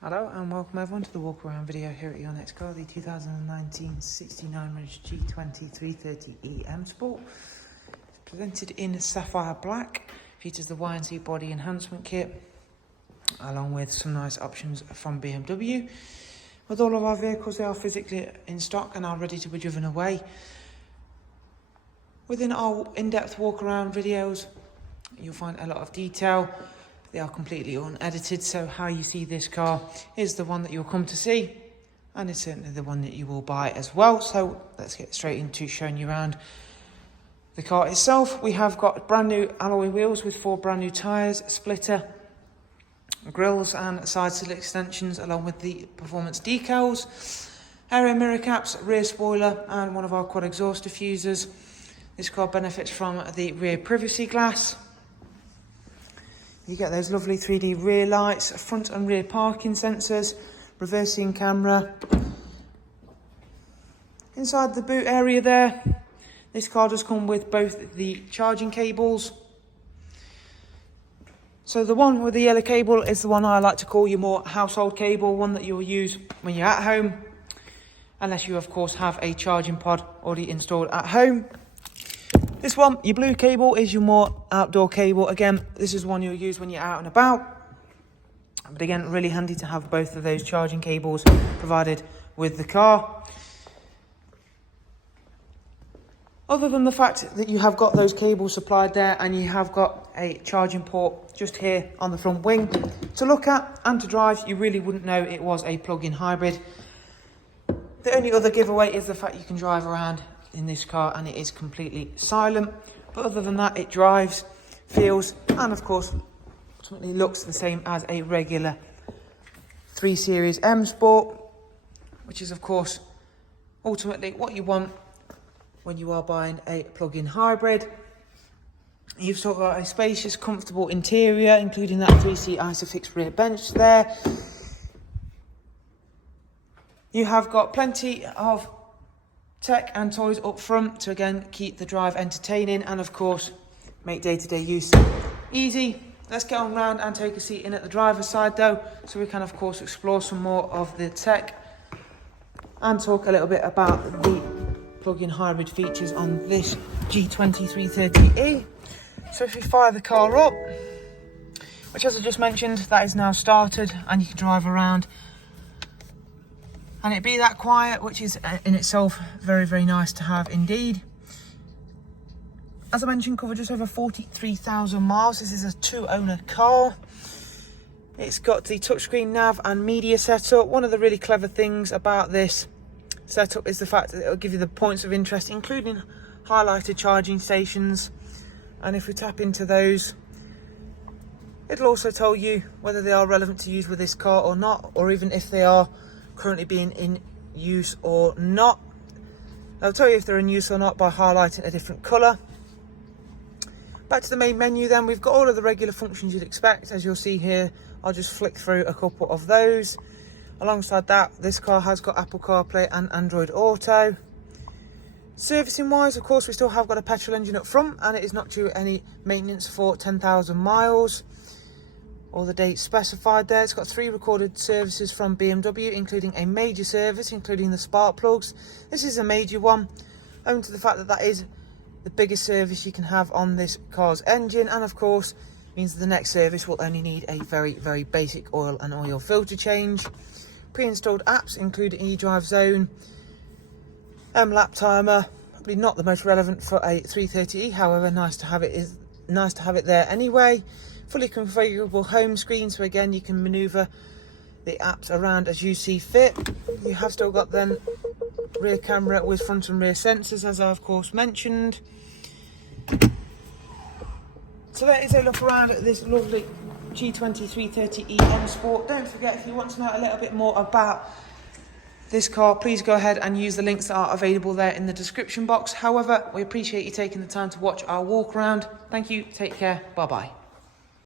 Hello and welcome everyone to the walk around video here at your next car, the 2019 69 range G20 330e M Sport. It's presented in sapphire black, features the Y&C body enhancement kit along with some nice options from BMW. With all of our vehicles, they are physically in stock and are ready to be driven away. Within our in-depth walk around videos, you'll find a lot of detail. They are completely unedited, so how you see this car is the one that you'll come to see, and it's certainly the one that you will buy as well. So let's get straight into showing you around the car itself. We have got brand new alloy wheels with 4 brand new tyres, splitter, grills and side sill extensions along with the performance decals, area mirror caps, rear spoiler and one of our quad exhaust diffusers. This car benefits from the rear privacy glass. You get those lovely 3D rear lights, front and rear parking sensors, reversing camera. Inside the boot area there, this car does come with both the charging cables. So the one with the yellow cable is the one I like to call your more household cable, one that you'll use when you're at home, unless you of course have a charging pod already installed at home. This one, your blue cable, is your more outdoor cable. Again, this is one you'll use when you're out and about. But again, really handy to have both of those charging cables provided with the car. Other than the fact that you have got those cables supplied there and you have got a charging port just here on the front wing to look at and to drive, you really wouldn't know it was a plug-in hybrid. The only other giveaway is the fact you can drive around in this car and it is completely silent, but other than that it drives, feels and of course ultimately looks the same as a regular 3 Series M Sport, which is of course ultimately what you want when you are buying a plug-in hybrid. You've sort of got a spacious, comfortable interior, including that 3-seat Isofix rear bench there. You have got plenty of tech and toys up front to again keep the drive entertaining and of course make day-to-day use easy. Let's get on round and take a seat in at the driver's side though, so we can of course explore some more of the tech and talk a little bit about the plug-in hybrid features on this G20 330e. So if we fire the car up, which as I just mentioned, that is now started and you can drive around and it be that quiet, which is in itself very, very nice to have indeed. As I mentioned, covered just over 43,000 miles. This is a 2-owner car. It's got the touchscreen nav and media setup. One of the really clever things about this setup is the fact that it'll give you the points of interest, including highlighted charging stations. And if we tap into those, it'll also tell you whether they are relevant to use with this car or not, or even if they are currently being in use or not. They'll tell you if they're in use or not by highlighting a different colour. Back to the main menu then, we've got all of the regular functions you'd expect. As you'll see here, I'll just flick through a couple of those. Alongside that, this car has got Apple CarPlay and Android Auto. Servicing wise, of course, we still have got a petrol engine up front and it is not due any maintenance for 10,000 miles. All the dates specified there. It's got 3 recorded services from BMW, including a major service, including the spark plugs. This is a major one, owing to the fact that that is the biggest service you can have on this car's engine, and of course means the next service will only need a very, very basic oil and oil filter change. Pre-installed apps include eDrive Zone, lap timer, probably not the most relevant for a 330e, however nice to have it there anyway. Fully configurable home screen, so again you can maneuver the apps around as you see fit. You have still got then rear camera with front and rear sensors, as I of course mentioned. So that is a look around at this lovely G20 330e M Sport. Don't forget, if you want to know a little bit more about this car, please go ahead and use the links that are available there in the description box. However, we appreciate you taking the time to watch our walk around. Thank you, take care, bye bye.